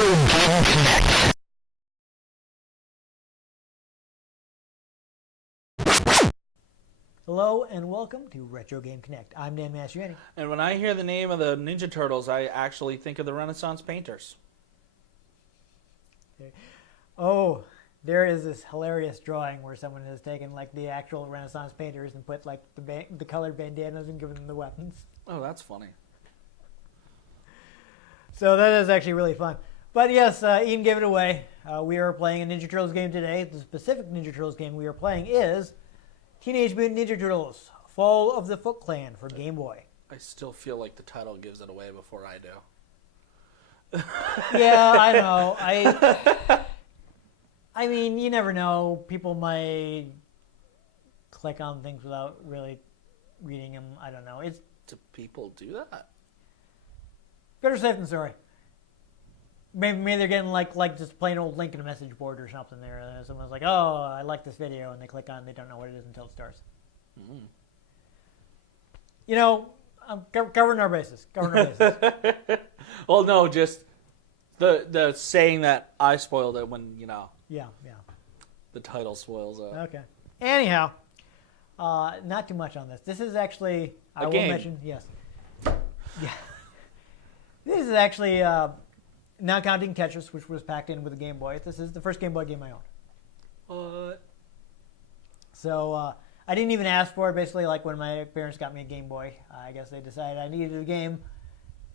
Game Connect. Hello and welcome to Retro Game Connect. I'm Dan Mastriani. And when I hear the name of the Ninja Turtles, I actually think of the Renaissance painters. Okay. Oh, there is this hilarious drawing where someone has taken like the actual Renaissance painters and put like the colored bandanas and given them the weapons. Oh, that's funny. So that is actually really fun. But yes, Ian gave it away. We are playing a Ninja Turtles game today. The specific Ninja Turtles game we are playing is Teenage Mutant Ninja Turtles: Fall of the Foot Clan for Game Boy. I still feel like the title gives it away before I do. Yeah, I know. I mean, you never know. People might click on things without really reading them. I don't know. It's Do people do that? better safe than sorry. Maybe they're getting like just plain old link in a message board or something there. Someone's like, "Oh, I like this video," and they click on it. They don't know what it is until it starts. Mm. You know, I'm covering our bases. Well, no, just the saying that I spoiled it when, Yeah. the title spoils it. Okay. Anyhow, not too much on this. This is actually I will mention yes. Yeah. This is actually not counting Tetris, which was packed in with a Game Boy. This is the first Game Boy game I owned. What? So I didn't even ask for it. Basically, like when my parents got me a Game Boy, I guess they decided I needed a game,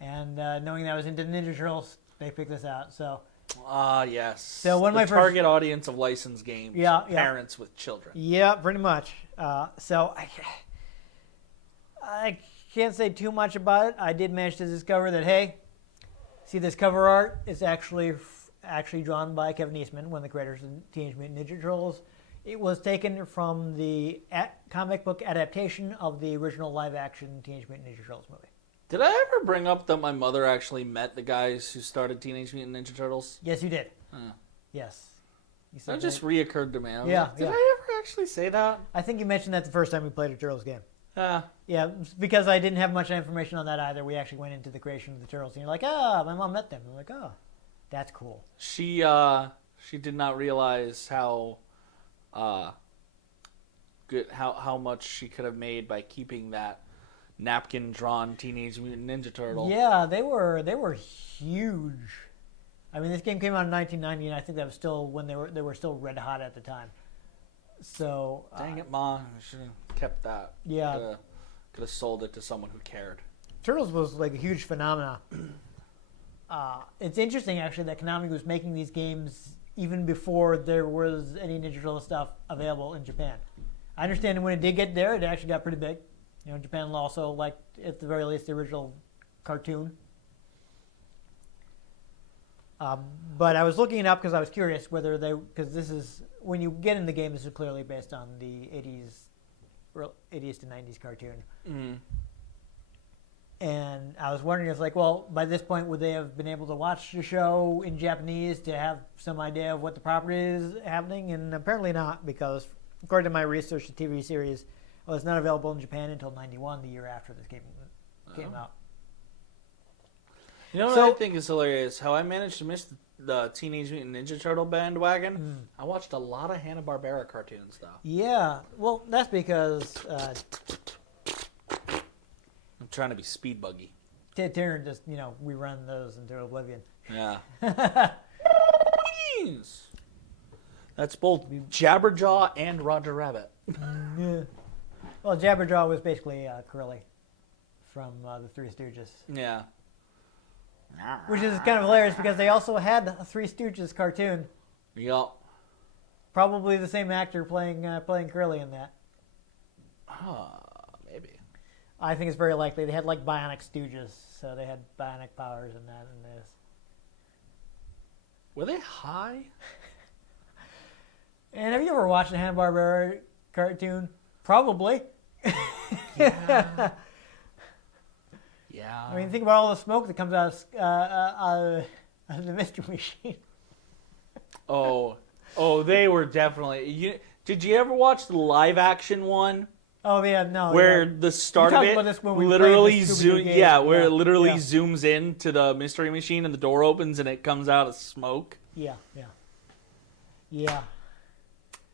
and knowing that I was into Ninja Turtles, they picked this out. So Yes. So one of my target audience of licensed games. Yeah. Parents with children. yeah, pretty much. So I can't say too much about it. I did manage to discover that, hey, see this cover art is actually drawn by Kevin Eastman, one of the creators of Teenage Mutant Ninja Turtles. It was taken from the comic book adaptation of the original live-action Teenage Mutant Ninja Turtles movie. Did I ever bring up that my mother actually met the guys who started Teenage Mutant Ninja Turtles? Yes, you did. Huh. Yes. You said That just reoccurred to me. I was Yeah, like, did yeah. I ever actually say that? I think you mentioned that the first time we played a Turtles game. Ah. Yeah, because I didn't have much information on that either. We actually went into the creation of the Turtles, and you're like, my mom met them. I'm like, oh, that's cool. She did not realize how good how much she could have made by keeping that napkin drawn Teenage Mutant Ninja Turtle. Yeah, they were huge. I mean, this game came out in 1990, and I think that was still when they were still red hot at the time. So Dang it, Ma! I should have kept that. Yeah. Could have sold it to someone who cared. Turtles was like a huge phenomenon. It's interesting actually that Konami was making these games even before there was any Ninja Turtle stuff available in Japan. I understand when it did get there, it actually got pretty big. You know, Japan also liked, at the very least, the original cartoon. But I was looking it up because I was curious whether because this is, when you get in the game, this is clearly based on the 80s to 90s cartoon. Mm. And I was wondering if, well, by this point, would they have been able to watch the show in Japanese to have some idea of what the property is happening? And apparently not, because according to my research, the TV series was not available in Japan until 91, the year after this game came out. You know what I think is hilarious? How I managed to miss the Teenage Mutant Ninja Turtle bandwagon? I watched a lot of Hanna-Barbera cartoons, though. Yeah, well, that's because I'm trying to be speed buggy. Ted Turner just, rerun those into oblivion. Yeah. That's both Jabberjaw and Roger Rabbit. Yeah. Well, Jabberjaw was basically Curly from the Three Stooges. Yeah. Which is kind of hilarious because they also had a Three Stooges cartoon. Yep. Probably the same actor playing Curly in that. Maybe. I think it's very likely. They had like bionic Stooges, so they had bionic powers in that and this. Were they high? And have you ever watched a Hanna-Barbera cartoon? Probably. Yeah. Yeah. I mean, think about all the smoke that comes out of the Mystery Machine. Oh, they were definitely. Did you ever watch the live action one Oh yeah, no. where yeah. the start We of talked it about this when we literally played the Scooby-Doo game. yeah, where Yeah, it literally yeah. zooms in to the mystery machine and the door opens and it comes out as smoke. Yeah. Yeah.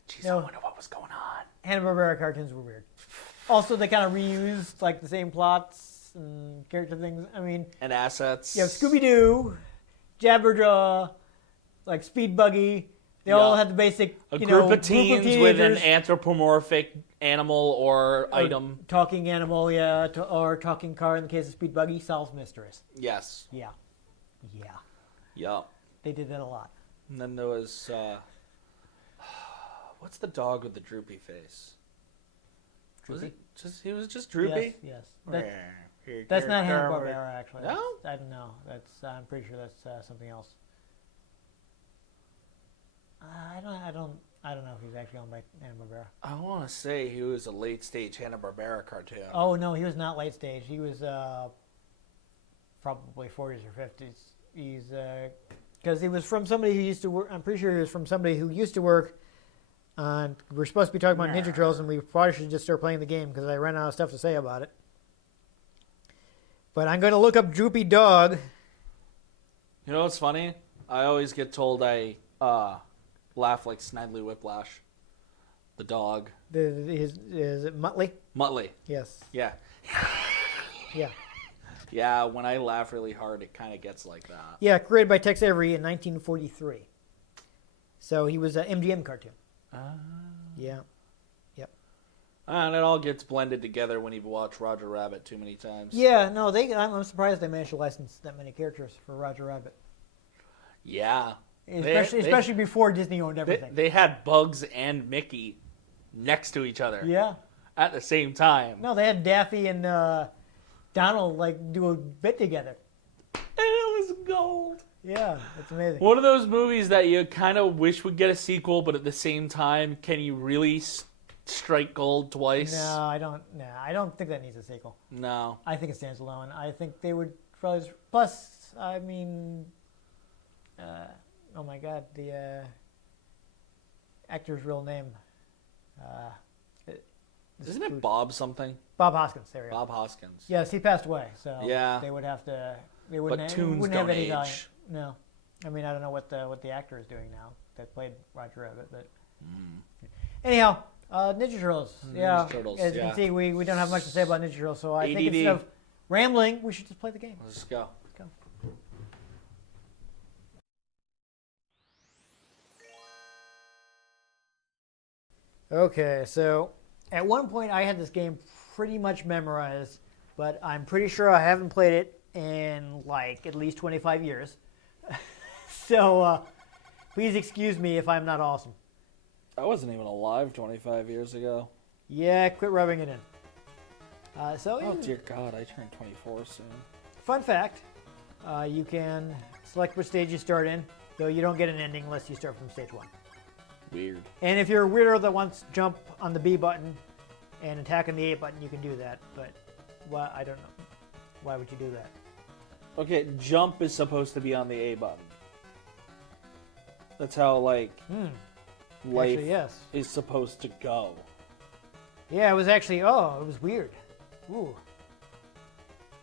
Jeez, No. I wonder what was going on. Hanna-Barbera cartoons were weird. Also, they kind of reused like the same plots and character things. I mean, And assets. you have Scooby-Doo, Jabberjaw, like Speed Buggy. They all had the basic, a you group know, of teens with an teenagers, anthropomorphic animal or item. talking animal, yeah, or talking car in the case of Speed Buggy, solves mysteries. Yes. Yeah. Yup. They did that a lot. And then there was what's the dog with the droopy face? Was it just he was just droopy? Yes. That's not Hanna-Barbera, actually. No? I don't know. I'm pretty sure that's something else. I don't know if he's actually owned by Hanna-Barbera. I want to say he was a late stage Hanna-Barbera cartoon. Oh no, he was not late stage. He was probably 40s or 50s. He's because he was from somebody who used to work. I'm pretty sure he was from somebody who used to work on. We're supposed to be talking about Ninja Turtles, and we probably should just start playing the game because I ran out of stuff to say about it. But I'm going to look up Droopy Dog. You know what's funny? I always get told I laugh like Snidely Whiplash. The dog. Is it Muttley? Muttley. Yes. Yeah. Yeah. Yeah, when I laugh really hard, it kind of gets like that. Yeah, created by Tex Avery in 1943. So he was an MGM cartoon. Yeah. Yep. And it all gets blended together when you've watched Roger Rabbit too many times. Yeah, no, I'm surprised they managed to license that many characters for Roger Rabbit. Yeah. Especially before Disney owned everything. They had Bugs and Mickey next to each other. Yeah. At the same time. No, they had Daffy and Donald like do a bit together. And it was gold. Yeah, it's amazing. One of those movies that you kind of wish would get a sequel, but at the same time, can you really strike gold twice? No, I don't. No, I don't think that needs a sequel. No. I think it stands alone. I think they would probably. Plus, I mean, oh my God, the actor's real name. Isn't it Bob something? Bob Hoskins. There we go. Bob Hoskins. Yes, he passed away. So Yeah. they would have to. They But wouldn't. tunes wouldn't don't have any age. value. No, I mean I don't know what the actor is doing now that played Roger Rabbit, but anyhow, Ninja Turtles. Yeah, Turtles, as you yeah. can see, we don't have much to say about Ninja Turtles, so I think ADD. instead of rambling, we should just play the game. Let's go. Let's go. Okay, so at one point I had this game pretty much memorized, but I'm pretty sure I haven't played it in like at least 25 years. So please excuse me if I'm not awesome. I wasn't even alive 25 years ago. Yeah, quit rubbing it in. Oh, dear God, I turned 24 soon. Fun fact, you can select which stage you start in, though you don't get an ending unless you start from stage 1. Weird. And if you're a weirdo that wants to jump on the B button and attack on the A button, you can do that. But well, I don't know. Why would you do that? Okay, jump is supposed to be on the A button. That's how, like, life Actually, yes. is supposed to go. Yeah, it was actually, it was weird. Ooh.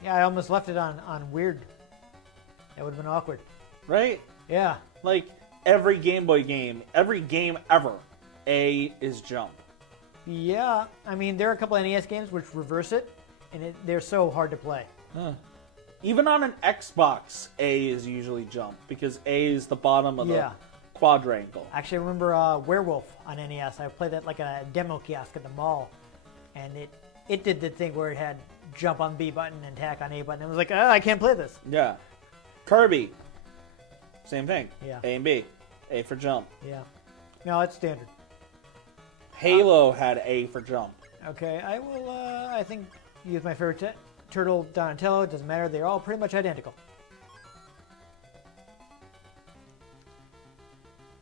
Yeah, I almost left it on weird. That would have been awkward. Right? Yeah. Like, every Game Boy game, every game ever, A is jump. Yeah, I mean, there are a couple NES games which reverse it, and they're so hard to play. Huh. Even on an Xbox, A is usually jump, because A is the bottom of the quadrangle. Actually, I remember Werewolf on NES. I played that like a demo kiosk at the mall, and it did the thing where it had jump on B button and attack on A button. I was like, I can't play this. Yeah. Kirby, same thing. Yeah. A and B. A for jump. Yeah. No, it's standard. Halo had A for jump. Okay, I will, I think, use my favorite turtle, Donatello. It doesn't matter. They're all pretty much identical.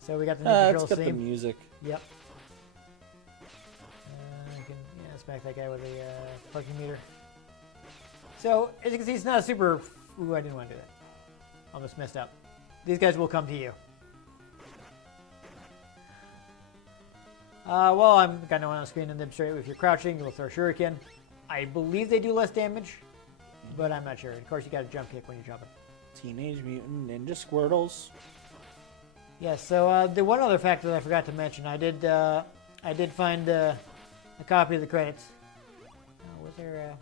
So we got the Ninja Let's Turtles get the theme. music. Yep. I can smack that guy with a fucking meter. So, as you can see, it's not a super... Ooh, I didn't want to do that. Almost messed up. These guys will come to you. Well, I'm got no one on the screen and them straight. If you're crouching, you'll throw shuriken. I believe they do less damage, but I'm not sure. Of course, you got a jump kick when you're jumping. Teenage Mutant Ninja Squirtles. Yeah. So the one other factor that I forgot to mention, I did find a copy of the credits. Oh, was there?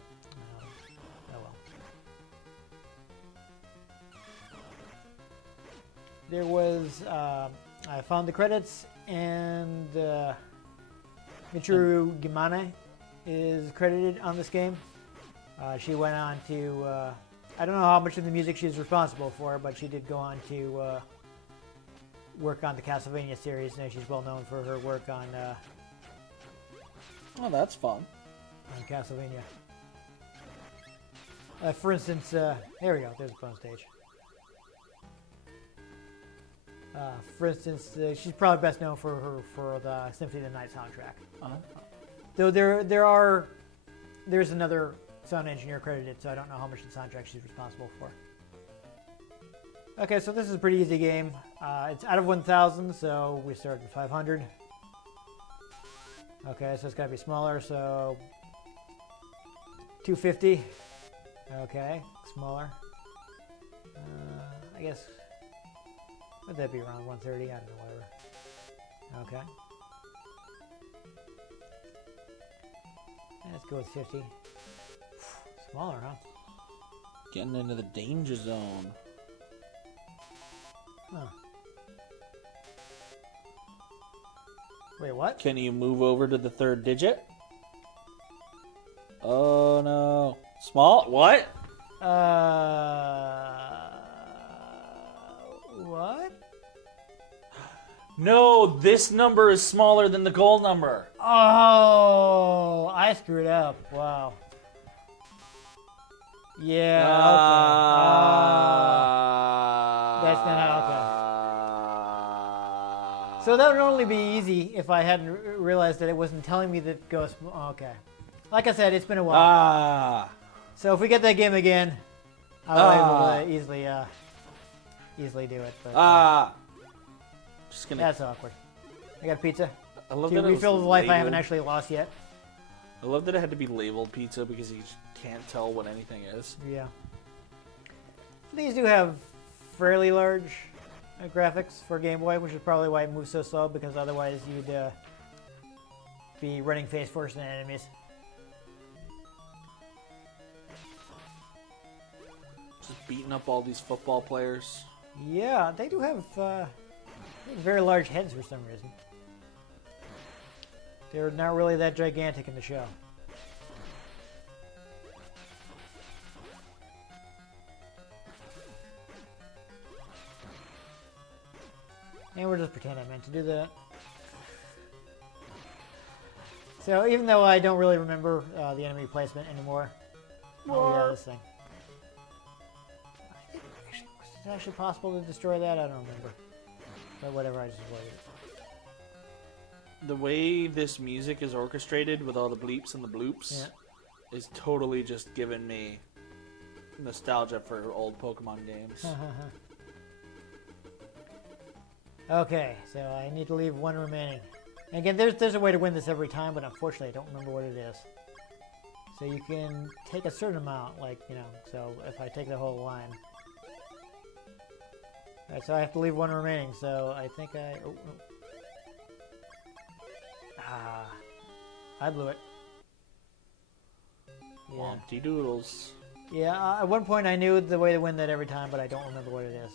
Oh well. There was. I found the credits, and Michiru Gimane is credited on this game. She went on to, I don't know how much of the music she's responsible for, but she did go on to work on the Castlevania series. Now she's well known for her work on Oh, that's fun. Castlevania. For instance, there we go. There's a phone stage. For instance, she's probably best known for the Symphony of the Night soundtrack. Though there's another sound engineer credited, so I don't know how much of the soundtrack she's responsible for. Okay, so this is a pretty easy game. It's out of 1,000, so we start at 500. Okay, so it's got to be smaller, so 250. Okay, smaller. I guess, would that be around 130? I don't know, whatever. Okay. Let's go with 50. Smaller, huh? Getting into the danger zone. Huh. Wait, what? Can you move over to the third digit? Oh no. Small? What? What? No, this number is smaller than the goal number. Oh, I screwed up. Wow. Yeah, okay. That's not how, okay. So that would only be easy if I hadn't realized that it wasn't telling me that goes. Okay. Like I said, it's been a while. So if we get that game again, I'll be able to easily do it. But, just gonna. that's awkward. I got pizza. I love To that it was refill the life I haven't labeled. actually lost yet. I love that it had to be labeled pizza because you just can't tell what anything is. Yeah. These do have fairly large graphics for Game Boy, which is probably why it moves so slow, because otherwise you'd be running face first into enemies. Just beating up all these football players. Yeah, they do have very large heads for some reason. They're not really that gigantic in the show. And we'll just pretend I meant to do that. So even though I don't really remember the enemy placement anymore, oh yeah, this thing. I think was it actually possible to destroy that? I don't remember. But whatever, I just avoided it. The way this music is orchestrated with all the bleeps and the bloops is totally just giving me nostalgia for old Pokemon games. Okay, so I need to leave one remaining. And again, there's a way to win this every time, but unfortunately I don't remember what it is. So you can take a certain amount, like, you know, so if I take the whole line. Alright, so I have to leave one remaining, so I think I... Oh, no. I blew it. Yeah. Lumpty doodles. Yeah, at one point I knew the way to win that every time, but I don't remember what it is.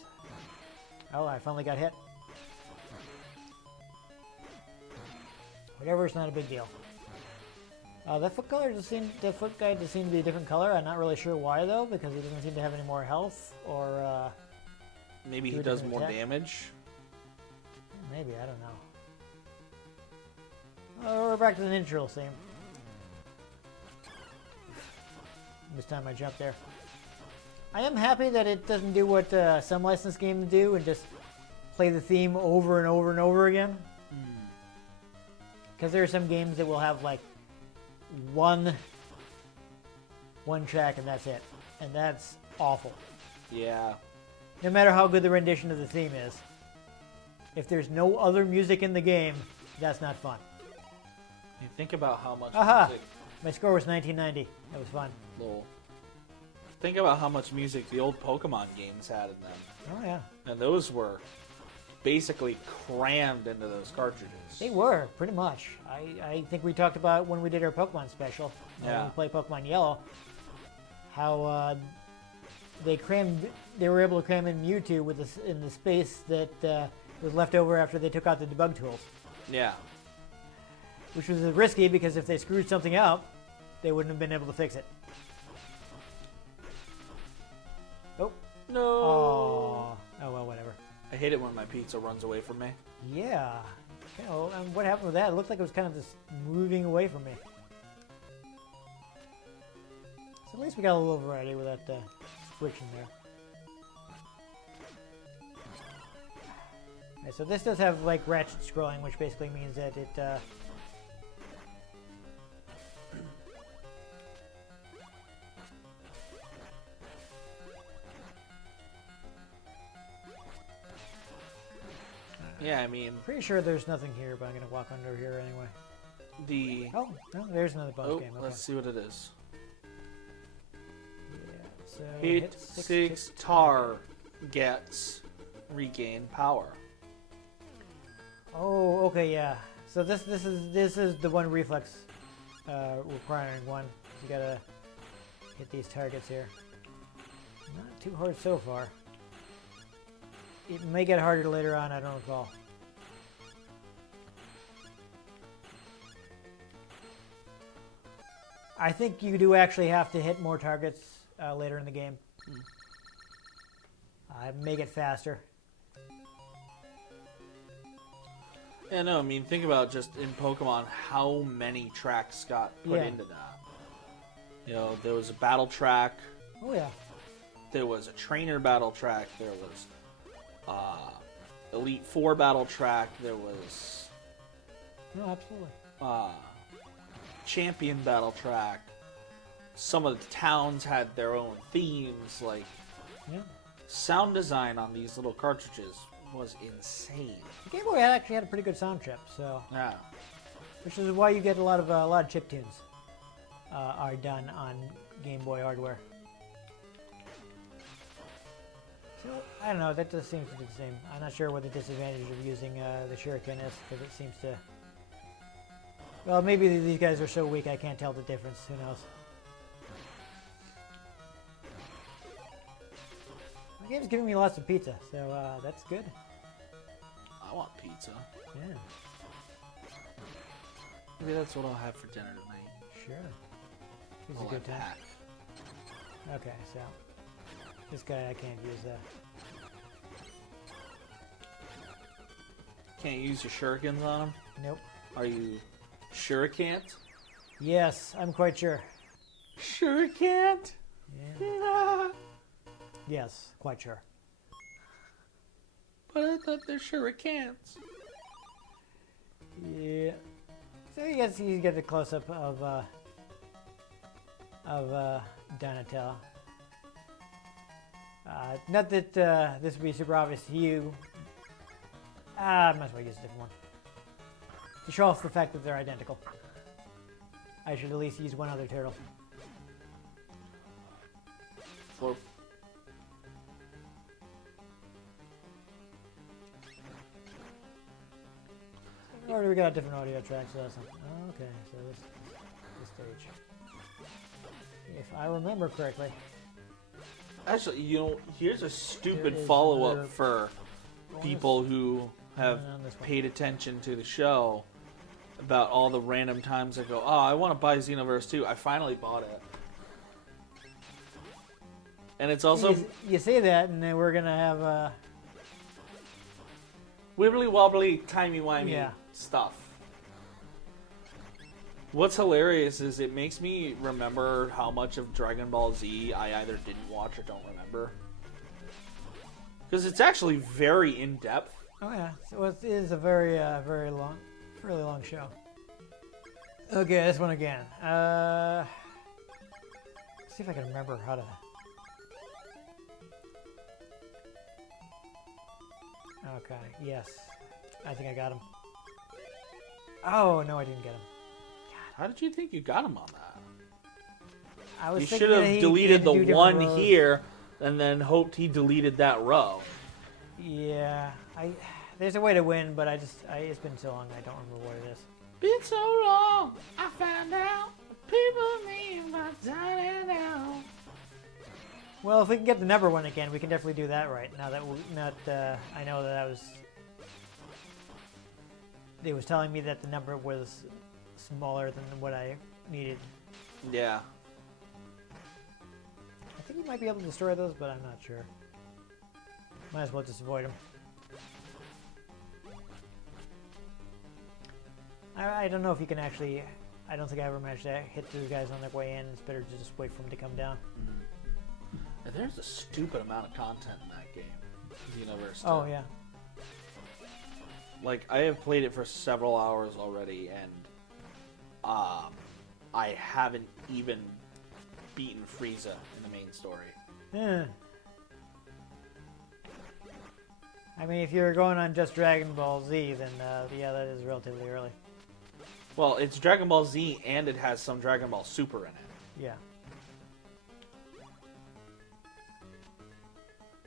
Oh, I finally got hit. Whatever, it's not a big deal. That foot guy just seemed to be a different color. I'm not really sure why though, because he doesn't seem to have any more health, or Maybe do he a does different more attack. damage. Maybe, I don't know. We're back to the Ninja Turtle theme. This time I jumped there. I am happy that it doesn't do what some licensed games do and just play the theme over and over and over again. Because there are some games that will have like one track and that's it. And that's awful. Yeah. No matter how good the rendition of the theme is. If there's no other music in the game, that's not fun. You think about how much Aha! music. My score was 1990. That was fun. Lol. Think about how much music the old Pokemon games had in them, Oh, yeah. and those were basically crammed into those cartridges. They were, pretty much. I think we talked about when we did our Pokemon special, when Yeah. we played Pokemon Yellow, how they were able to cram in Mewtwo with in the space that was left over after they took out the debug tools, Yeah. which was risky because if they screwed something up, they wouldn't have been able to fix it. Oh. No. Oh, well, whatever. I hate it when my pizza runs away from me. Yeah. You know, and what happened with that? It looked like it was kind of just moving away from me. So at least we got a little variety with that friction there. Okay, so this does have like ratchet scrolling, which basically means that it Yeah, I mean, pretty sure there's nothing here, but I'm gonna walk under here anyway. the... Oh, no, there's another bonus Oh, game. Okay. let's see what it is. Yeah, so Hit 6 tar gets regain power. Oh, okay, yeah. So this is the one reflex requiring one. You gotta hit these targets here. Not too hard so far. It may get harder later on. I don't recall. I think you do actually have to hit more targets later in the game. Make it faster. Yeah, no, I mean, think about just in Pokemon how many tracks got put Yeah. into that. You know, there was a battle track, Oh yeah. there was a trainer battle track, there was Elite Four battle track, there was No, absolutely. champion battle track. Some of the towns had their own themes. Like, Yeah. sound design on these little cartridges was insane. The Game Boy actually had a pretty good sound chip, so Yeah. which is why you get a lot of chip tunes are done on Game Boy hardware. So I don't know. That just seems to be the same. I'm not sure what the disadvantage of using the Shuriken is, because it seems to. Well, maybe these guys are so weak I can't tell the difference. Who knows? The game's giving me lots of pizza, so that's good. I want pizza. Yeah, Maybe that's what I'll have for dinner tonight. sure. It's a I'll good time. unpack. Okay, so this guy I can't use. Can't use your shurikens on him? Nope. Are you sure can't? Yes, I'm quite sure. Sure can't? Yeah. Yes, quite sure. But I thought they're shurikens. Yeah. So you get the close up of Donatello. Not that this would be super obvious to you. I might as well use a different one. To show off the fact that they're identical. I should at least use one other turtle. For Or we got a different audio track, so that's not, oh, okay, so this stage. If I remember correctly. Actually, you know, here's a stupid There is follow-up another for people who have on this one. paid attention to the show about all the random times I go, oh, I want to buy Xenoverse 2. I finally bought it. And it's also You say that, and then we're gonna have wibbly wobbly, timey wimey Yeah. stuff. What's hilarious is it makes me remember how much of Dragon Ball Z I either didn't watch or don't remember. Because it's actually very in depth. Oh yeah, so it is a very fairly long show. Okay, this one again. Let's see if I can remember how to. Okay, yes, I think I got him. Oh no, I didn't get him. How did you think you got him on that? I was You thinking should that have he deleted had to the do different one rows. here and then hoped he deleted that row. Yeah, there's a way to win, but it's been so long I don't remember what it is. Been so long, I found out people mean by turning down. Well, if we can get the number one again, we can definitely do that right. Now that I know that it was telling me that the number was smaller than what I needed. Yeah. I think you might be able to destroy those, but I'm not sure. Might as well just avoid them. I don't know if you can actually... I don't think I ever managed to hit those guys on their way in. It's better to just wait for them to come down. And there's a stupid amount of content in that game. Xenoverse 2. Oh, yeah. Like, I have played it for several hours already, and I haven't even beaten Frieza in the main story. Yeah. I mean, if you're going on just Dragon Ball Z, then yeah, that is relatively early. Well, it's Dragon Ball Z, and it has some Dragon Ball Super in it. Yeah.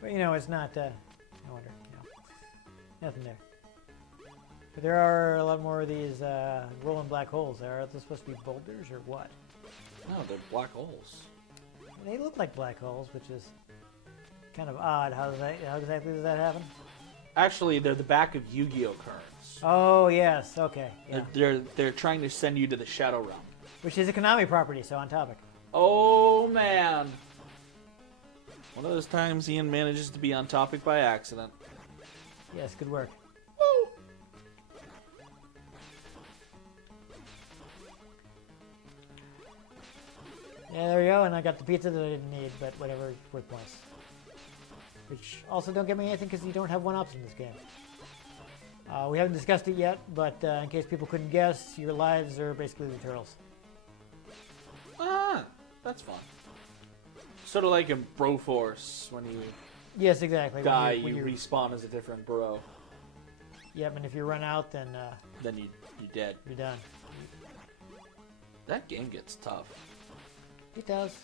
But, you know, it's not... no wonder. No. Nothing there. But there are a lot more of these rolling black holes. Are those supposed to be boulders or what? No, they're black holes. They look like black holes, which is kind of odd. How exactly does that happen? Actually, they're the back of Yu-Gi-Oh cards. Oh, yes. Okay. Yeah. They're trying to send you to the Shadow Realm. Which is a Konami property, so on topic. Oh, man. One of those times Ian manages to be on topic by accident. Yes, good work. Woo! Yeah, there you go, and I got the pizza that I didn't need, but whatever, worth points. Which also don't get me anything because you don't have one-ups in this game. We haven't discussed it yet, but in case people couldn't guess, your lives are basically the turtles. Ah, that's fun. Sort of like in Broforce, when you Yes, exactly. die, When you respawn as a different bro. Yep, and if you run out, then Then you're dead. you're done. That game gets tough. It does.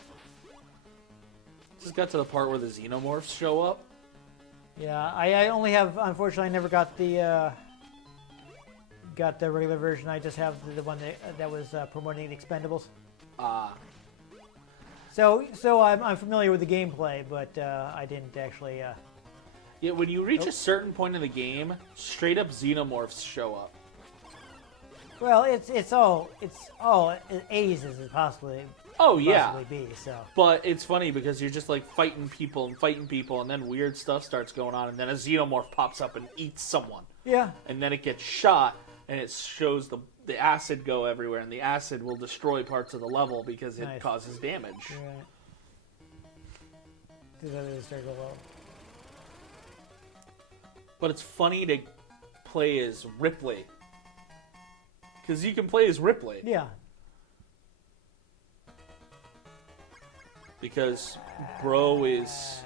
Just got to the part where the xenomorphs show up. Yeah, I only have, unfortunately, I never got the regular version. I just have the one that was promoting the Expendables. So I'm familiar with the gameplay, but I didn't actually. Yeah, when you reach a certain point in the game, straight up xenomorphs show up. Well, it's all 80s as it possibly be. So, But it's funny because you're just like fighting people, and then weird stuff starts going on, and then a xenomorph pops up and eats someone. yeah, And then it gets shot, and it shows the acid go everywhere, and the acid will destroy parts of the level because it Nice. causes damage. you're right. Do that as a circle level. But it's funny to play as Ripley. Because you can play as Ripley. Yeah, Because Bro is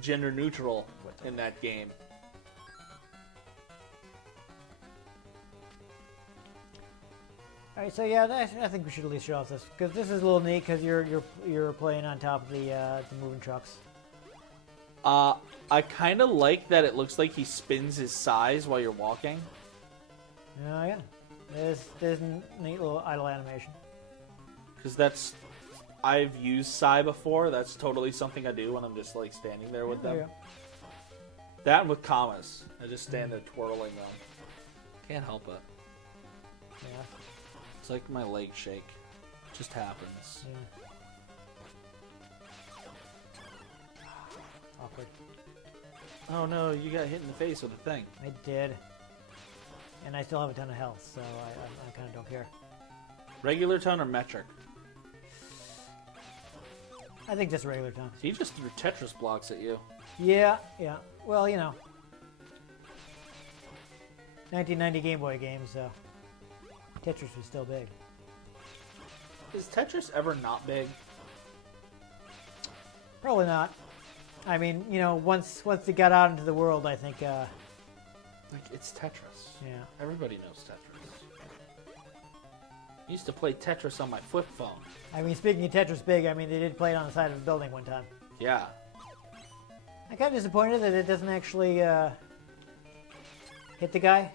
gender neutral in that game. all right. So yeah, I think we should at least show off this because this is a little neat because you're playing on top of the moving trucks. I kind of like that it looks like he spins his size while you're walking. Oh yeah, there's a neat little idle animation. Because I've used Psy before. That's totally something I do when I'm just like standing there with There them. you That and with commas. I just stand there twirling them. Can't help it. go. Yeah. It's like my leg shake. Just happens. Yeah. Awkward. Oh no, you got hit in the face with a thing. I did. And I still have a ton of health, so I kind of don't care. Regular tone or metric? I think just regular time. He just threw Tetris blocks at you. Yeah, yeah. Well, you know. 1990 Game Boy games, so Tetris was still big. Is Tetris ever not big? Probably not. I mean, you know, once it got out into the world, I think, Like, it's Tetris. yeah. Everybody knows Tetris. I used to play Tetris on my flip phone. I mean, speaking of Tetris Big, I mean, they did play it on the side of a building one time. Yeah. I'm kind of disappointed that it doesn't actually hit the guy.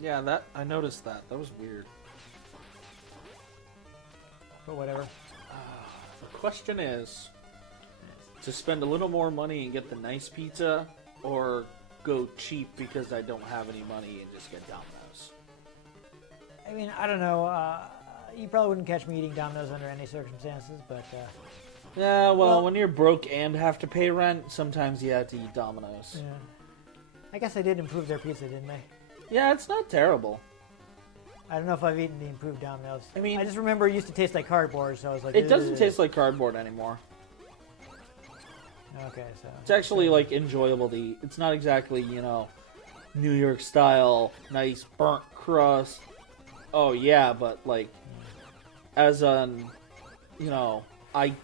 Yeah, I noticed that. That was weird. But whatever. The question is, to spend a little more money and get the nice pizza, or go cheap because I don't have any money and just get Domino's? I mean, I don't know. You probably wouldn't catch me eating Domino's under any circumstances, but... Yeah, well, when you're broke and have to pay rent, sometimes you have to eat Domino's. Yeah. I guess they did improve their pizza, didn't they? Yeah, it's not terrible. I don't know if I've eaten the improved Domino's. I mean... I just remember it used to taste like cardboard, so I was like... It doesn't taste like cardboard anymore. Okay, so... It's actually, like, enjoyable to eat. It's not exactly, you know, New York style, nice burnt crust. Oh, yeah, but, like, as an, you know, I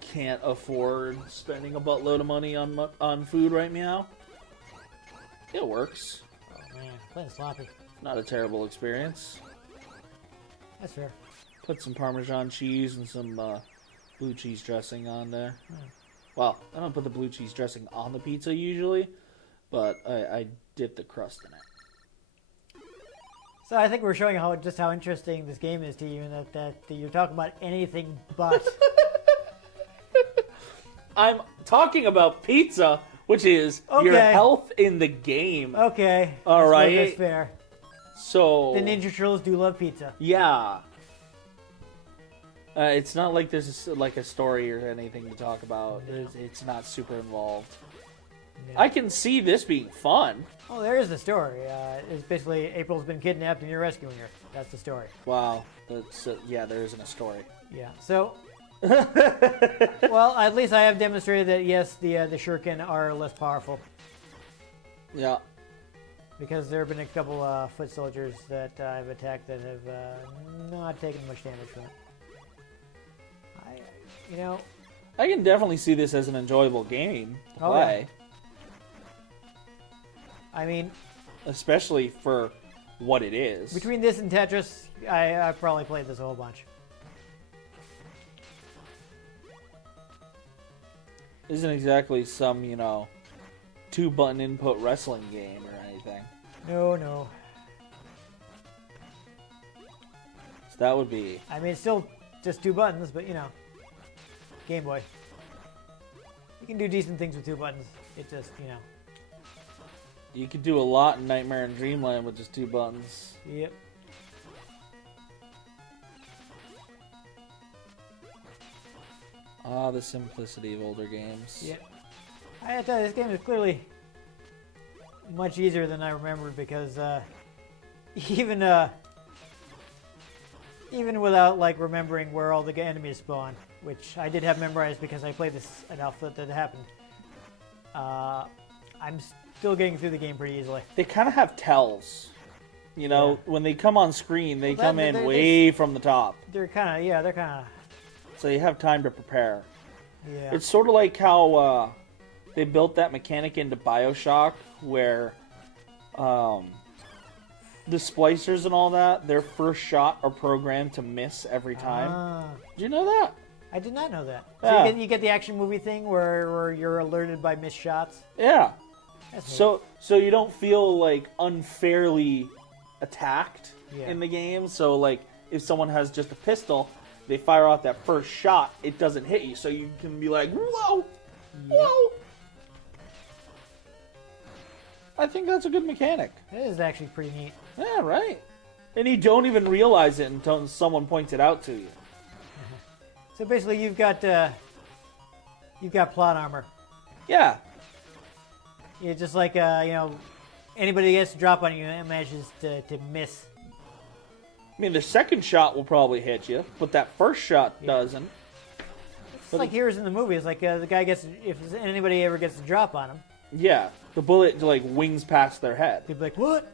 can't afford spending a buttload of money on food right now. It works. Oh, man, plain sloppy. Not a terrible experience. That's fair. Put some Parmesan cheese and some blue cheese dressing on there. Well, I don't put the blue cheese dressing on the pizza usually, but I dip the crust in it. So I think we're showing just how interesting this game is to you, and that you're talking about anything but. I'm talking about pizza, which is your Okay. health in the game. Okay. All right. That's fair. So The Ninja Turtles do love pizza. yeah, it's not like there's like a story or anything to talk about. No. It's not super involved. No. I can see this being fun. Oh, there is the story. It's basically April's been kidnapped and you're rescuing her. That's the story. Wow, that's yeah. There isn't a story. Yeah. So. Well, at least I have demonstrated that yes, the shuriken are less powerful, Yeah. because there have been a couple foot soldiers that I've attacked that have not taken much damage from it. I can definitely see this as an enjoyable game to Oh, play, I mean, especially for what it is. between this and Tetris, I've probably played this a whole bunch. Isn't exactly some, you know, 2-button input wrestling game or anything. No. So that would be... I mean, it's still just 2 buttons, but Game Boy. You can do decent things with 2 buttons. It just, You could do a lot in Nightmare and Dreamland with just 2 buttons. Yep. Ah, the simplicity of older games. Yeah. I have to tell you, this game is clearly much easier than I remembered because even without like remembering where all the enemies spawn, which I did have memorized because I played this enough that happened, I'm still getting through the game pretty easily. They kind of have tells. You know, Yeah. when they come on screen, they Well, come in they- way from the top. They're kind of, So you have time to prepare. yeah. It's sort of like how they built that mechanic into BioShock, where the splicers and all that, their first shot are programmed to miss every time. Ah, Did you know that? I did not know that. Yeah. So you get the action movie thing where you're alerted by missed shots. Yeah. That's neat. So you don't feel like unfairly attacked Yeah. in the game. So like if someone has just a pistol, they fire off that first shot, it doesn't hit you. So you can be like, whoa, whoa. I think that's a good mechanic. It is actually pretty neat. Yeah, right. And you don't even realize it until someone points it out to you. So basically, you've got plot armor. Yeah. It's just like anybody that gets to drop on you and manages to miss. I mean, the second shot will probably hit you, but that first shot doesn't. It's like heroes in the movie. It's like the guy if anybody ever gets to drop on him, Yeah, the bullet like wings past their head. they'd be like, "What?"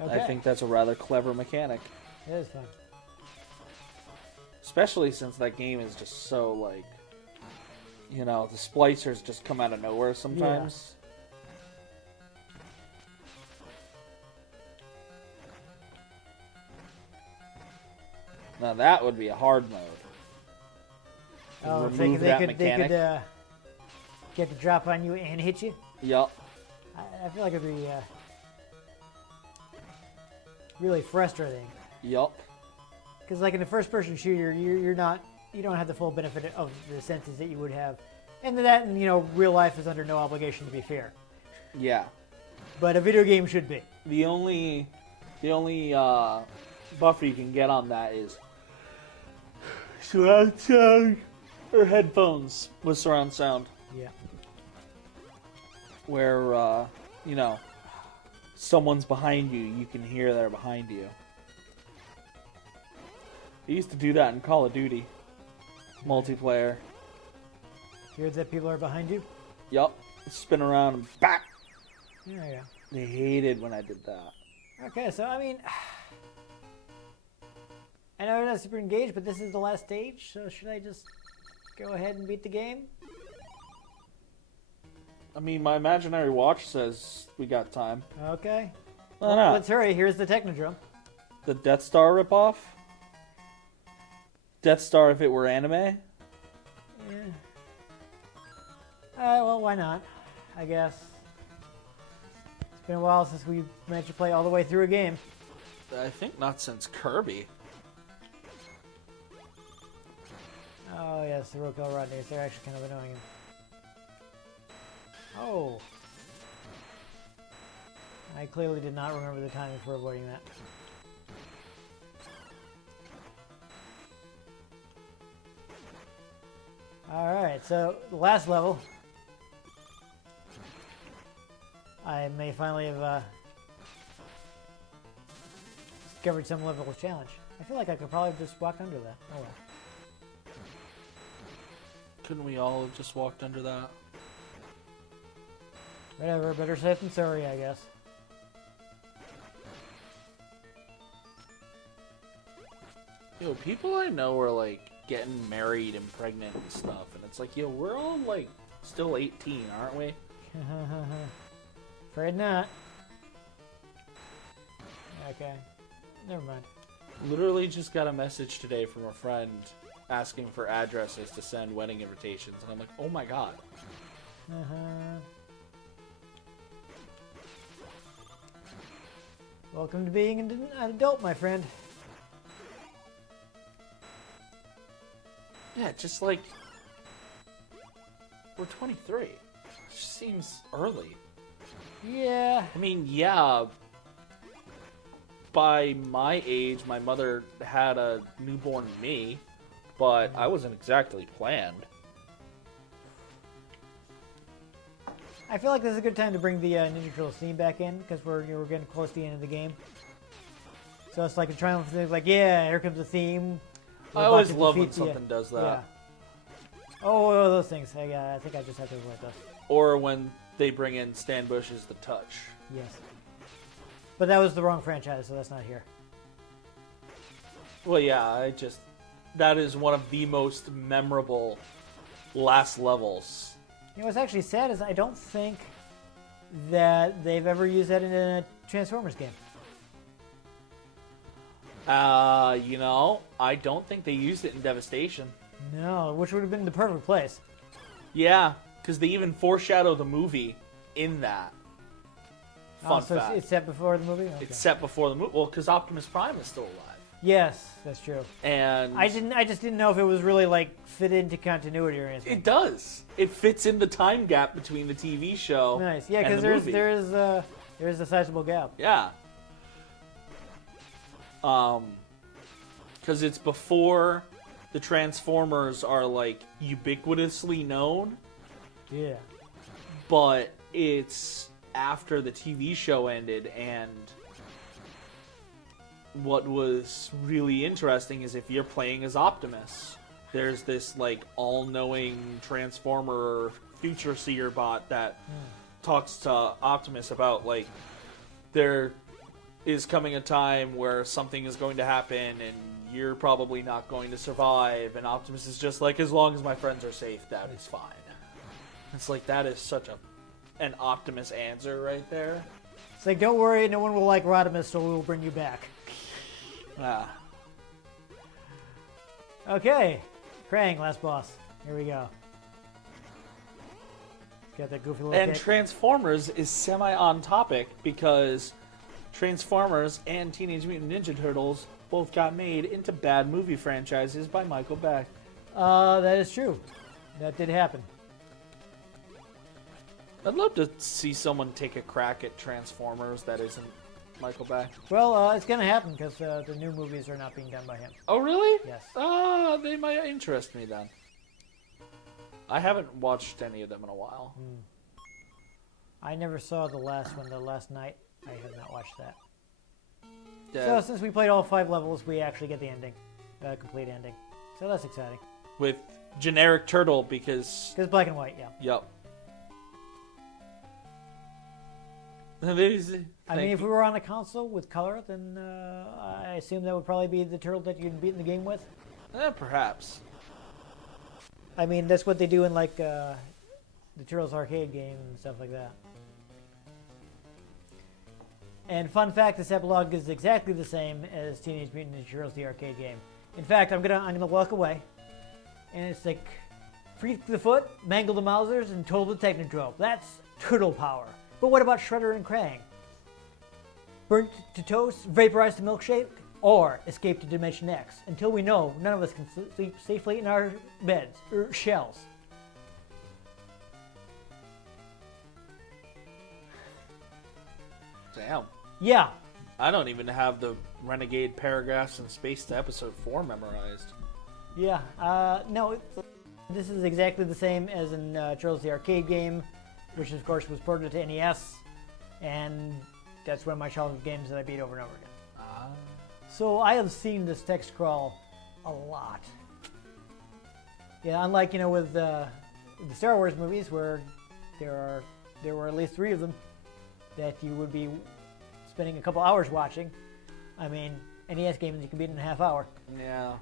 Okay. I think that's a rather clever mechanic, It is fun. especially since that game is just so like, you know, the splicers just come out of nowhere sometimes. Now that would be a hard mode. Oh, Remove they that could mechanic. get the drop on you and hit you. Yup. I feel like it'd be really frustrating. Yup. Because like in a first-person shooter, you don't have the full benefit of the senses that you would have, and that you know real life is under no obligation to be fair. Yeah. But a video game should be. The only buffer you can get on that is surround sound or headphones with surround sound. Yeah. Where you know, someone's behind you, you can hear they're behind you. I used to do that in Call of Duty multiplayer. Hear that people are behind you? Yup. Spin around and back. Yeah. They hated when I did that. Okay, so I mean, I know I'm not super engaged, but this is the last stage, so should I just go ahead and beat the game? I mean, my imaginary watch says we got time. Okay. Why Well, not? let's hurry. Here's the Technodrome. The Death Star ripoff? Death Star if it were anime? Yeah. Well, why not? I guess. It's been a while since we managed to play all the way through a game. I think not since Kirby. Oh, yes, the Rokel Rodneys. They're actually kind of annoying. Oh. I clearly did not remember the timing for avoiding that. Alright, so the last level. I may finally have discovered some level of challenge. I feel like I could probably have just walked under that. Oh well. Couldn't we all have just walked under that? Whatever, better safe than sorry, I guess. Yo, people I know are like getting married and pregnant and stuff, and it's like, yo, we're all like still 18, aren't we? Afraid not. Okay. Never mind. Literally just got a message today from a friend asking for addresses to send wedding invitations, and I'm like, oh my god. Welcome to being an adult, my friend. Yeah, just like we're 23. It just seems early. Yeah. I mean, yeah, by my age, my mother had a newborn me, but I wasn't exactly planned. I feel like this is a good time to bring the Ninja Turtles theme back in because we're getting close to the end of the game. So it's like a triumph thing. Like, yeah, here comes the theme. I always love when something does that. Yeah. Oh, those things. I think I just have to avoid those. Or when they bring in Stan Bush's The Touch. Yes. But that was the wrong franchise, so that's not here. Well, yeah, that is one of the most memorable last levels. You know, what's actually sad is I don't think that they've ever used that in a Transformers game. You know, I don't think they used it in Devastation. No, which would have been the perfect place. Yeah, because they even foreshadow the movie in that. Fun so fact. it's set before the movie? Okay. It's set before the movie. Well, because Optimus Prime is still alive. Yes, that's true. And I just didn't know if it was really like fit into continuity or anything. it does. It fits in the time gap between the TV show. Nice. Yeah, and because the there movie. is a sizable gap. Yeah. Because it's before the Transformers are like ubiquitously known, Yeah. but it's after the TV show ended. And what was really interesting is if you're playing as Optimus, there's this like all-knowing Transformer future seer bot that talks to Optimus about like there is coming a time where something is going to happen and you're probably not going to survive. And Optimus is just like, as long as my friends are safe, that is fine. It's like, that is such an Optimus answer right there. It's like, don't worry, no one will like Rodimus, so we will bring you back. Ah. Okay, Krang, last boss. Here we go. Got that goofy little And kick. Transformers is semi on topic because Transformers and Teenage Mutant Ninja Turtles both got made into bad movie franchises by Michael Bay. That is true. That did happen. I'd love to see someone take a crack at Transformers that isn't Michael Bay. Well, it's going to happen because the new movies are not being done by him. Oh, really? Yes. They might interest me then. I haven't watched any of them in a while. I never saw the last one, the last night. I have not watched that. Yeah. So since we played all 5 levels, we actually get the ending, complete ending. So that's exciting. With generic turtle because... Because black and white, yeah. Yep. I mean, if we were on a console with color, then I assume that would probably be the turtle that you'd beat in the game with. Perhaps. I mean, that's what they do in like the Turtles arcade game and stuff like that. And fun fact, this epilogue is exactly the same as Teenage Mutant Ninja Turtles, the arcade game. In fact, I'm gonna walk away, and it's like, freak the foot, mangle the Mousers, and total the Technotrope. That's turtle power. But what about Shredder and Krang? Burnt to toast, vaporized to milkshake, or escape to Dimension X? Until we know, none of us can sleep safely in our beds, or shells. Damn. Yeah. I don't even have the Renegade paragraphs in Space to Episode 4 memorized. Yeah. No, this is exactly the same as in Turtles the arcade game, which of course was ported to NES, and that's one of my childhood games that I beat over and over again. So I have seen this text crawl a lot. Yeah, unlike with the Star Wars movies where there were at least 3 of them that you would be spending a couple hours watching. I mean, NES games you can beat in a half hour. Yeah.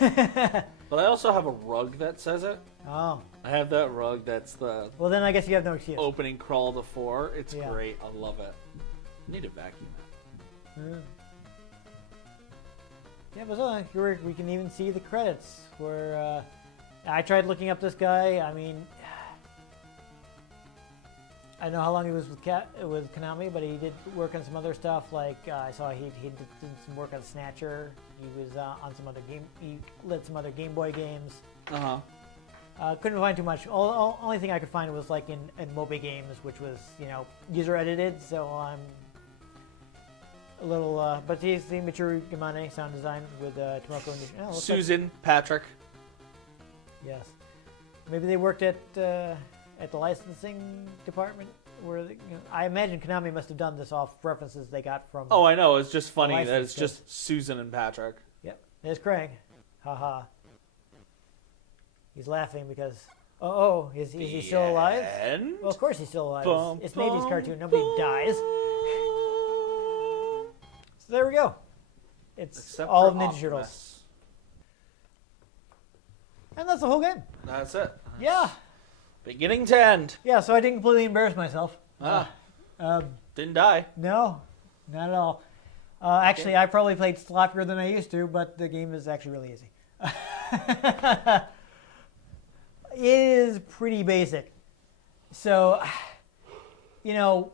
But I also have a rug that says it. Oh. I have that rug that's the Well, then I guess you have no excuse. opening crawl to 4. It's Yeah. great. I love it. I need a vacuum. Yeah, but we can even see the credits where I tried looking up this guy. I mean, I don't know how long he was with Konami, but he did work on some other stuff. Like I saw he did some work on Snatcher. He was on some other game. He led some other Game Boy games. Couldn't find too much. Only thing I could find was like in Moby Games, which was user edited. So I'm a little. But he's the Michiru Yamane sound design with Tomoko and Susan, Patrick. Yes, maybe they worked at the licensing department where I imagine Konami must have done this off references they got from. Oh, I know. It's just funny that license, it's just Susan and Patrick. Yep, there's Krang. Haha. He's laughing because is he still alive? And Well, of course he's still alive. Bum, It's an 80s bum, cartoon. Nobody dies. So there we go. It's Except all for of Ninja Optimus. Turtles. And that's the whole game. That's it. Yeah. Beginning to end. Yeah, so I didn't completely embarrass myself. Didn't die. No, not at all. Actually, I probably played sloppier than I used to, but the game is actually really easy. It is pretty basic. So, it was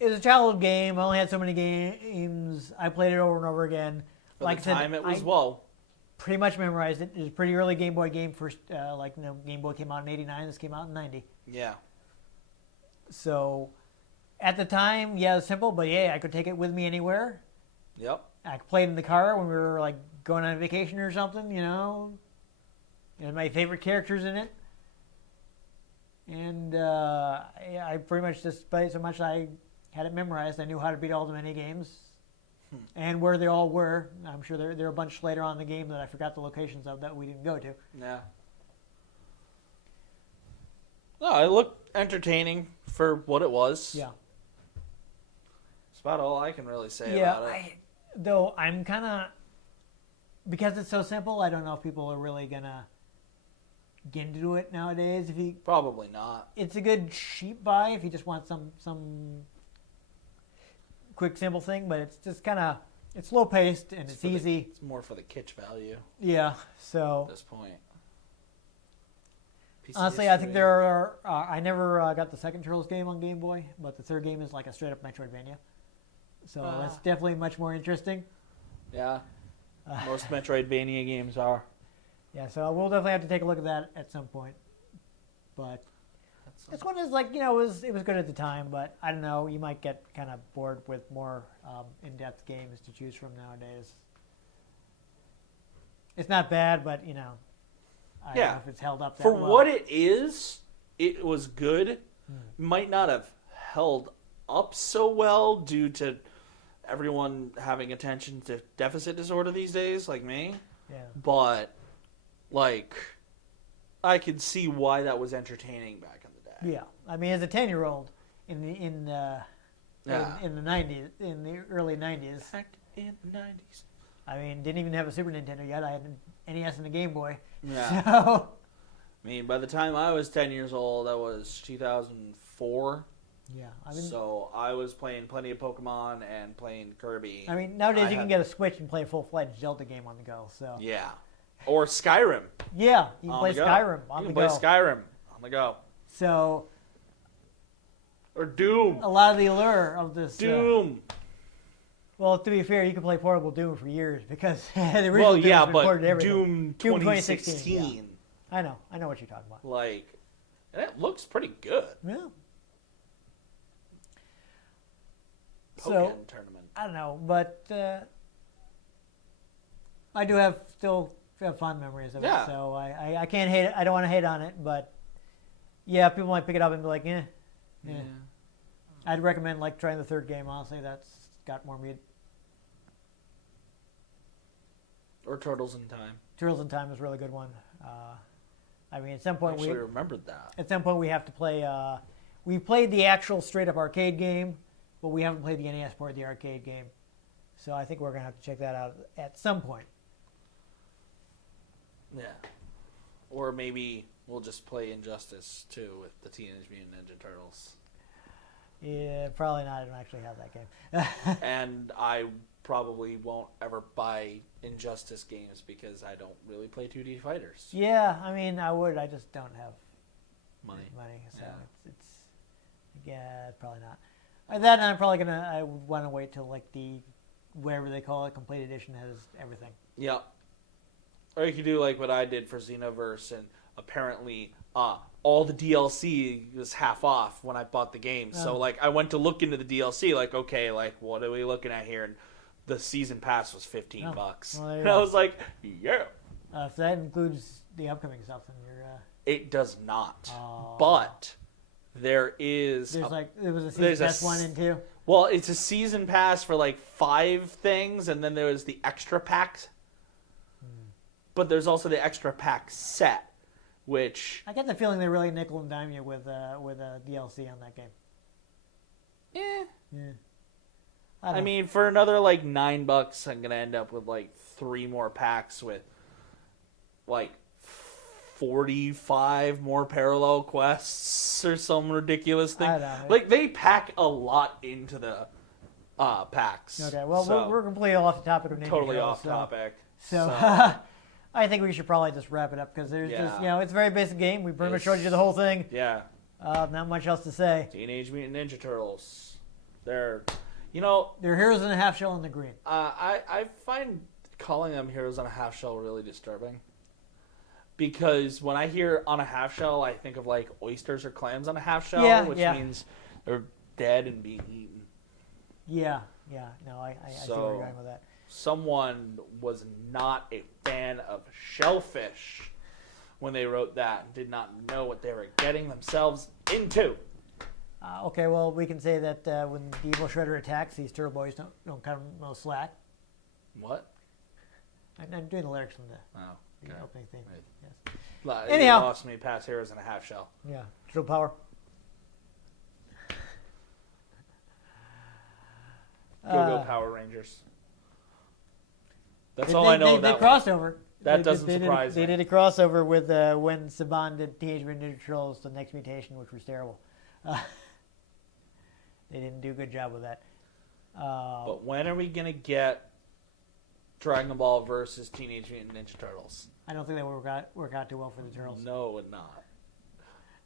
a childhood game. I only had so many games. I played it over and over again. For Like the I said, time it was I pretty much memorized it. It was a pretty early Game Boy game. First, Game Boy came out in '89. This came out in '90. Yeah. So, at the time, yeah, it was simple, but yeah, I could take it with me anywhere. Yep. I could play it in the car when we were like going on vacation or something, And my favorite characters in it. And I pretty much just played so much I had it memorized. I knew how to beat all the mini games and where they all were. I'm sure there are a bunch later on in the game that I forgot the locations of that we didn't go to. Yeah. No, it looked entertaining for what it was. Yeah. That's about all I can really say about it. Though I'm kind of because it's so simple, I don't know if people are really gonna get into it nowadays. Probably not. It's a good cheap buy if you just want some quick, simple thing, but it's just kind of it's slow paced and it's easy. It's more for the kitsch value Yeah. So at this point. Honestly, I think there are. I never got the second Turtles game on Game Boy, but the third game is like a straight up Metroidvania. So that's definitely much more interesting. Yeah. Most Metroidvania games are. Yeah, so we'll definitely have to take a look at that at some point. But this one is like, it was good at the time, but I don't know, you might get kind of bored with more in-depth games to choose from nowadays. It's not bad, but, I don't know if it's held up that for well. what it is, it was good. Might not have held up so well due to everyone having attention to deficit disorder these days, like me. Yeah. But, like, I could see why that was entertaining back in the day. Yeah, I mean, as a 10-year-old in the 90s, in the early 90s. Back in the 90s. I mean, didn't even have a Super Nintendo yet. I had an NES and a Game Boy. Yeah. So, I mean, by the time I was 10 years old, that was 2004. yeah, I mean, So I was playing plenty of Pokemon and playing Kirby. I mean, nowadays you can get a Switch and play a full-fledged Zelda game on the go. So Yeah. Or Skyrim. yeah, you can On play the go. Skyrim on You the can go. play Skyrim on the go. So Or Doom. a lot of the allure of this. Doom. Well, to be fair, you can play portable Doom for years because the original Well, Doom yeah, has been ported to but everything. Doom 2016. Yeah. I know what you're talking about. Like, and it looks pretty good. Yeah. Pokemon So tournament. I don't know, but I do have fond memories of Yeah. it. So I can't hate it. I don't want to hate on it, but yeah, people might pick it up and be like, eh. Yeah. I'd recommend like trying the third game. Honestly, that's got more meat. Or Turtles in Time. Turtles in Time is a really good one. I mean, at some point Actually remembered that. At some point, we have to play. We played the actual straight-up arcade game, but we haven't played the NES port of the arcade game. So I think we're gonna have to check that out at some point. Yeah. Or maybe we'll just play Injustice 2 with the Teenage Mutant Ninja Turtles. Yeah, probably not. I don't actually have that game. And I probably won't ever buy Injustice games because I don't really play 2D fighters. Yeah, I mean, I would. I just don't have Money. So Yeah. it's probably not. That I'm probably gonna. I would want to wait till like the whatever they call it, complete edition has everything. Yeah. Or you could do like what I did for Xenoverse, and apparently all the DLC was half off when I bought the game. So like I went to look into the DLC, like, okay, like what are we looking at here? And the season pass was $15. Well, And I was like, yeah. If that includes the upcoming stuff, then you're. It does not. Oh. But there is There was a season pass 1 and 2. Well, it's a season pass for like 5 things, and then there was the extra packs. But there's also the extra pack set, which I get the feeling they really nickel and dime you with a DLC on that game. Yeah. I mean, for another like $9, I'm gonna end up with like 3 more packs with like 45 more parallel quests or some ridiculous thing. I know. Like they pack a lot into the packs. Okay, well, So, we're completely off the topic of Ninja totally Turtles, off topic. So, I think we should probably just wrap it up because there's just, it's a very basic game. We pretty much showed you the whole thing. Yeah. Not much else to say. Teenage Mutant Ninja Turtles. They're heroes in a half shell in the green. I find calling them heroes on a half shell really disturbing. Because when I hear on a half shell, I think of like oysters or clams on a half shell, which means they're dead and being eaten. Yeah. No, I see where you're going with that. Someone was not a fan of shellfish when they wrote that and did not know what they were getting themselves into. Okay, well, we can say that when the Evil Shredder attacks, these Turtle Boys don't cut him no slack. What? I'm doing the lyrics from the Okay. opening thing. Right. Yes. You Anyhow. lost me past heroes in a half shell. Yeah, Turtle Power. Go Power Rangers. That's all I know They of that one. crossed over. That doesn't surprise me. They did a crossover with when Saban did Teenage Mutant Ninja Turtles: The Next Mutation, which was terrible. They didn't do a good job with that. But when are we gonna get Dragon Ball versus Teenage Mutant Ninja Turtles? I don't think that would work out too well for the Turtles. No, it not.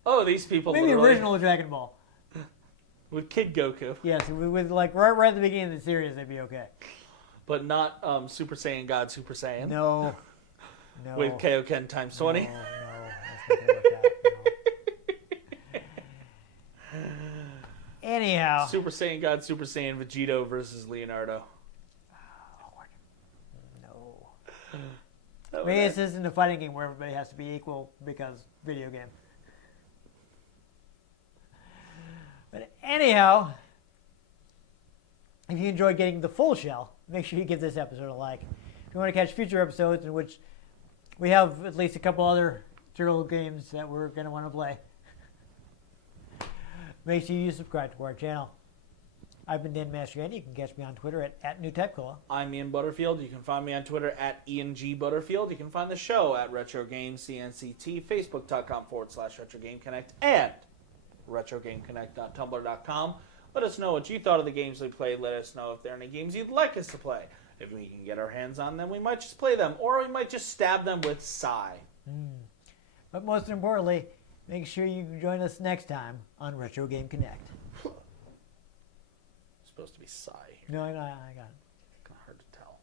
Oh, these people Maybe literally original Dragon Ball. with Kid Goku, Yes, with like right at the beginning of the series, they'd be okay. but not Super Saiyan God Super Saiyan. No. With Kaioken times 20. No, that's not gonna work out. No. Anyhow. Super Saiyan God Super Saiyan Vegito versus Leonardo. No. Oh, Maybe this isn't a fighting game where everybody has to be equal because video game. But anyhow, if you enjoyed getting the full shell, make sure you give this episode a like. If you want to catch future episodes in which we have at least a couple other turtle games that we're going to want to play, make sure you subscribe to our channel. I've been Dan Mastriani. You can catch me on Twitter at NewTechCola. I'm Ian Butterfield. You can find me on Twitter at Ian G. Butterfield. You can find the show at Retro Game CNCT, Facebook.com/RetroGameConnect, and RetroGameConnect.tumblr.com. Let us know what you thought of the games we played. Let us know if there are any games you'd like us to play. If we can get our hands on them, we might just play them, or we might just stab them with Psy. But most importantly, make sure you join us next time on Retro Game Connect. Supposed to be Psy here. No, I got it. Kind of hard to tell.